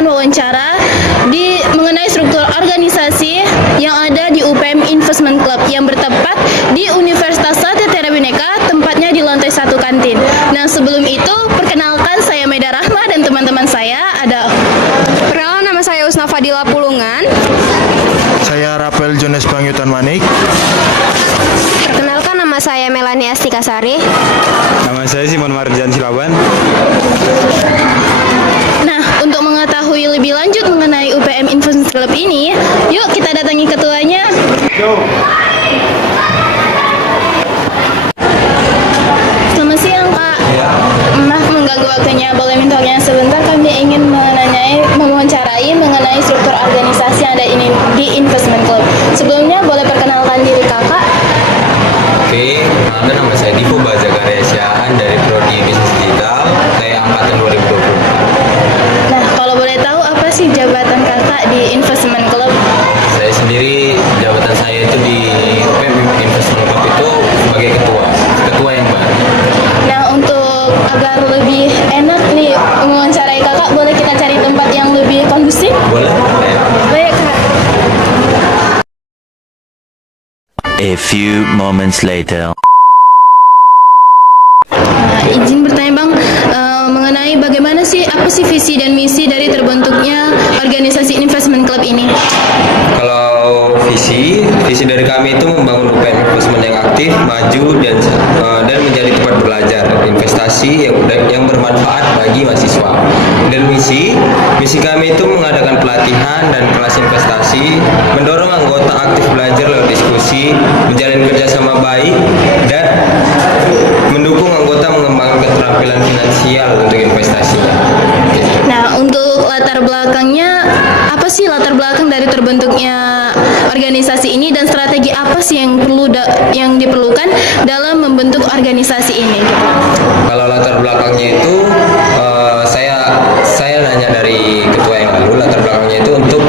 melakukan wawancara mengenai struktur organisasi yang ada di UPM Investment Club yang bertempat di Universitas Satya Bhinneka, tempatnya di lantai 1 kantin. Nah, sebelum itu perkenalkan, saya Meda Rahma dan teman-teman saya ada. Perkenalkan, nama saya Usna Fadila Pulungan. Saya Rafael Jones Bangyutan Manik. Perkenalkan, nama saya Melani Astika Sari. Nama saya Simon Marjan Silaban. Nah, untuk mengetahui lebih lanjut mengenai UPM Investment Club ini, yuk kita datangi ketuanya. Selamat siang, Kak. Maaf mengganggu waktunya. Boleh minta waktunya sebentar? Kami ingin mewawancarai mengenai struktur organisasi yang ada ini di Investment Club. Sebelumnya boleh perkenalkan diri Kakak? Oke, nama saya Divo Bazagaria Syahan dari Prodi Bisnis Digital, saya angkatan 2020. Nah, kalau boleh tahu apa sih jabatan Kakak di Investment Club? Saya sendiri, jabatan saya itu di UPM Investment Club itu sebagai ketua yang baru. Nah, untuk agar lebih enak nih mewawancarai Kakak, boleh kita cari tempat yang lebih kondusif? Boleh? Baik, Kak. A few moments later. Nah, izin bertanya Bang, mengenai bagaimana sih, apa sih visi dan misi dari terbentuknya organisasi Investment Club ini? Kalau visi dari kami itu membangun UPM Investment yang aktif, maju dan menjadi tempat belajar investasi yang bermanfaat bagi mahasiswa. Dan misi kami itu mengadakan pelatihan dan kelas investasi, mendorong anggota aktif belajar lewat diskusi, menjalin kerjasama baik, dan mendukung anggota mengembangkan keterampilan finansial untuk investasinya. Nah, untuk latar belakangnya, apa sih latar belakang dari terbentuknya organisasi ini dan strategi apa sih yang diperlukan dalam membentuk organisasi ini? Kalau latar belakangnya itu saya nanya dari ketua yang lalu, latar belakangnya itu untuk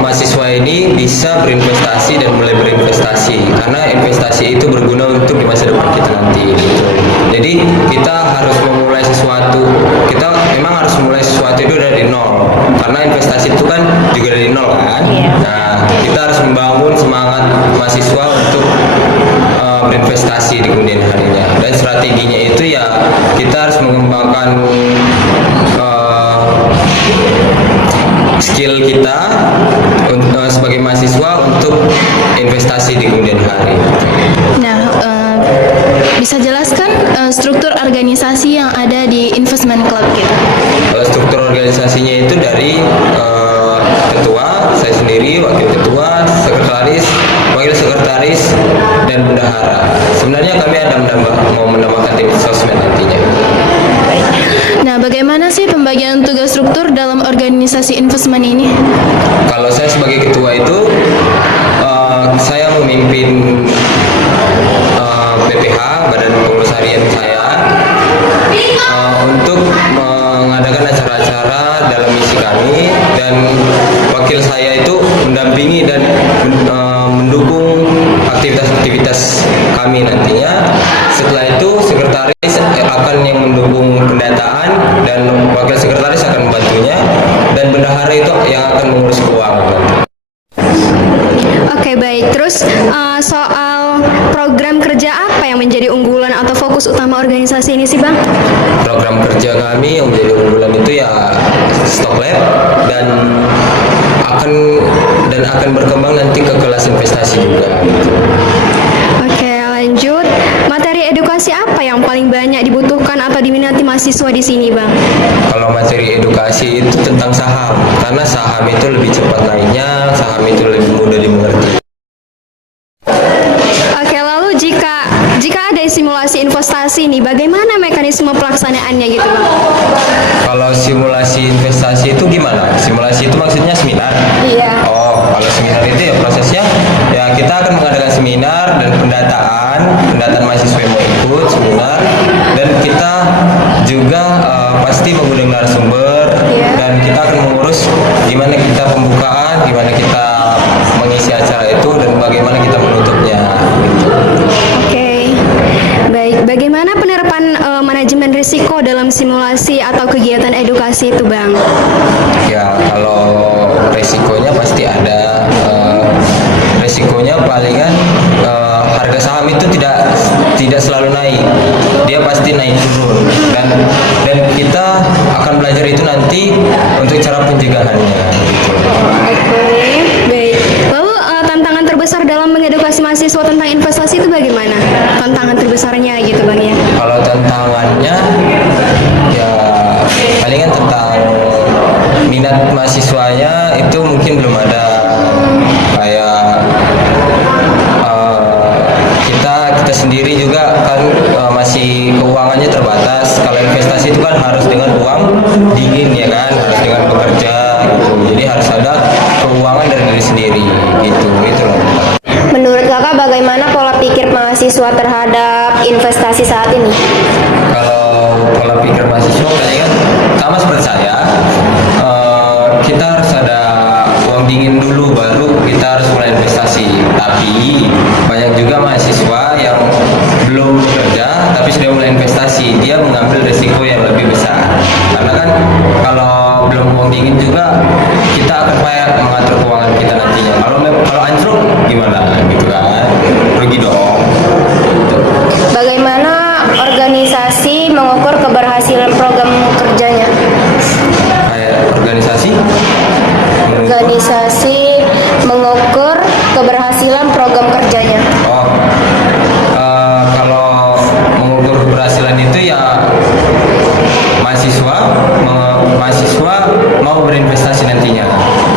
mahasiswa ini bisa berinvestasi dan mulai berinvestasi, karena investasi itu berguna untuk di masa depan kita nanti gitu. Jadi kita harus memulai sesuatu, kita memang harus memulai sesuatu itu dari nol, karena investasi itu kan juga dari nol kan. Nah, kita harus membangun semangat mahasiswa untuk berinvestasi di kemudian harinya, dan strateginya itu ya kita harus mengembangkan skill kita sebagai mahasiswa untuk investasi di kemudian hari. Nah, bisa jelaskan struktur organisasi yang ada di Investment Club kita? Kalau struktur organisasinya itu dari ketua, saya sendiri, wakil ketua, sekretaris, wakil sekretaris, dan bendahara. Sebenarnya kami ada mau menambahkan tim sosmed nantinya. Nah, bagaimana sih pembagian tugas struktur dalam organisasi investment ini? Kalau saya sebagai ketua itu, saya memimpin BPH, Badan Pengurus Harian saya, untuk mengadakan acara-acara dalam misi kami, dan wakil saya itu mendampingi dan mendukung aktivitas-aktivitas kami nantinya. Setelah itu sekretaris akan yang mendukung pendataan, dan wakil sekretaris akan membantunya, dan bendahara itu yang akan mengurus keuangan. Oke, baik. Terus soal program kerja apa yang menjadi unggulan atau fokus utama organisasi ini sih, Bang? Program kerja kami yang menjadi unggulan itu ya stock lab, dan akan berkembang nanti ke kelas investasi juga. Oke, lanjut. Materi edukasi apa yang paling banyak dibutuhkan atau diminati mahasiswa di sini, Bang? Kalau materi edukasi itu tentang saham, karena saham itu lebih cepat naiknya, saham itu lebih mudah dimengerti. Oke, lalu jika ada simulasi investasi nih, bagaimana mekanisme pelaksanaannya gitu, Bang? Kalau simulasi investasi itu gimana? Simulasi itu maksudnya seminar? Iya. Oh, kalau seminar itu ya prosesnya, ya kita akan mengadakan seminar dan pendataan mahasiswa yang mau ikut seminar, dan kita juga pasti mengundang narasumber, dan kita akan mengurus gimana kita pembukaan, gimana kita mengisi acara itu, dan bagaimana kita menutupnya. Oke. Baik, bagaimana penerapan manajemen risiko dalam simulasi atau kegiatan edukasi itu, Bang? Ya, kalau resikonya pasti ada. Resikonya palingan harga saham itu tidak selalu naik, dia pasti naik turun, dan kita akan belajar itu nanti untuk cara pencegahannya. Gitu. Baik. Lalu tantangan terbesar dalam mengedukasi mahasiswa tentang investasi itu bagaimana? Tantangan terbesarnya gitu, Bang ya. Kalau tantangannya ya palingan tentang minat mahasiswanya itu mungkin belum ada, kayak kita sendiri juga kan masih keuangannya terbatas. Kalau investasi itu kan harus dengan uang dingin ya kan, harus dengan bekerja gitu. Jadi harus ada keuangan dari diri sendiri gitu. Itu loh. Menurut kakak bagaimana pola pikir mahasiswa terhadap investasi saat ini? Kalau pola pikir mahasiswa kayaknya sama seperti saya, kita harus ada uang dingin dulu baru kita harus mulai investasi. Tapi banyak juga mahasiswa yang belum bekerja tapi sudah mulai investasi, dia mengambil risiko yang lebih besar. Karena kan kalau belum uang dingin juga kita akan payah mengatur keuangan kita nantinya. Kalau anjlok gimana gitu kan, rugi dong. Bagaimana organisasi mengukur keberhasilan program kerjanya? Kayak organisasi Mengukur keberhasilan program kerjanya. Kalau mengukur keberhasilan itu ya mahasiswa mau berinvestasi nantinya.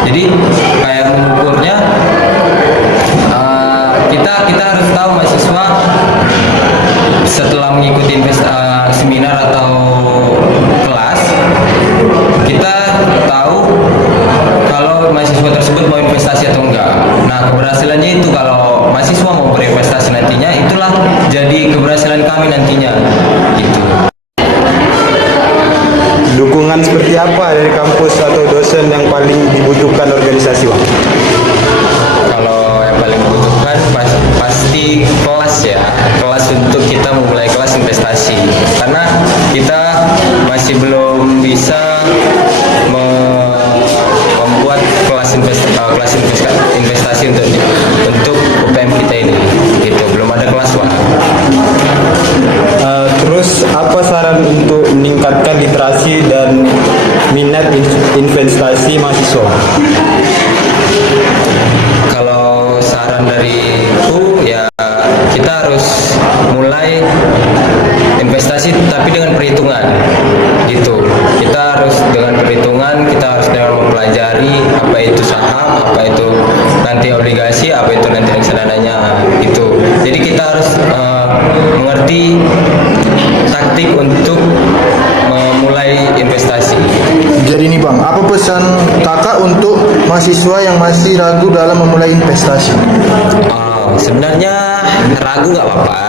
Jadi kayak mengukurnya kita harus tahu mahasiswa setelah mengikuti seminar atau kelas, kita tahu kalau mahasiswa tersebut mau investasi atau enggak. Nah, keberhasilannya itu kalau mahasiswa mau berinvestasi nantinya, itulah jadi keberhasilan kami nantinya gitu. Dukungan seperti apa dari kampus atau dosen yang paling dibutuhkan organisasi, Bang? Kalau yang paling dibutuhkan pasti kelas ya, kelas untuk kita memulai kelas investasi, karena kita masih belum bisa membuat kelas investasi untuk UPM kita ini, gitu. Belum ada kelas, Pak. Terus apa saran untuk meningkatkan literasi dan minat investasi mahasiswa? Kalau saran dariku ya kita harus mulai investasi tapi dengan perhitungan gitu. Kita harus dengan perhitungan, kita harus dengan mempelajari apa itu saham, apa itu nanti obligasi, apa itu nanti reksadananya gitu. Jadi kita harus mengerti taktik untuk memulai investasi. Jadi nih Bang, apa pesan kakak untuk mahasiswa yang masih ragu dalam memulai investasi? Sebenarnya ragu nggak apa-apa,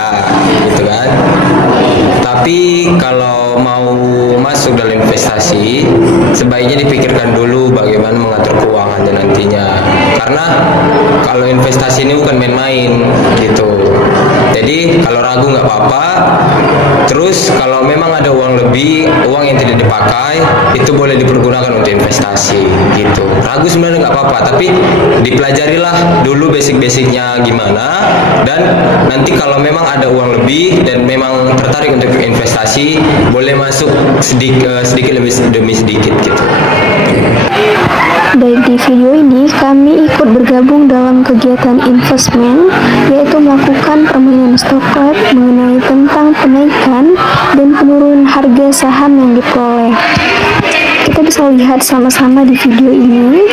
gitu kan. Tapi kalau mau masuk dalam investasi, sebaiknya dipikirkan dulu bagaimana mengatur keuangannya nantinya. Karena kalau investasi ini bukan main-main, gitu. Jadi kalau ragu nggak apa-apa. Terus kalau memang ada uang lebih, uang yang tidak dipakai, itu boleh dipergunakan untuk investasi, gitu. Ragu sebenarnya nggak apa-apa, tapi dipelajarilah dulu basic-basicnya gimana, dan nanti kalau memang ada uang lebih dan memang tertarik untuk investasi, boleh masuk sedikit demi sedikit gitu. Baik, di video ini kami ikut bergabung dalam kegiatan investment, yaitu melakukan permainan stock club mengenai tentang penaikan dan penurunan harga saham yang diperoleh. Kita bisa lihat sama-sama di video ini.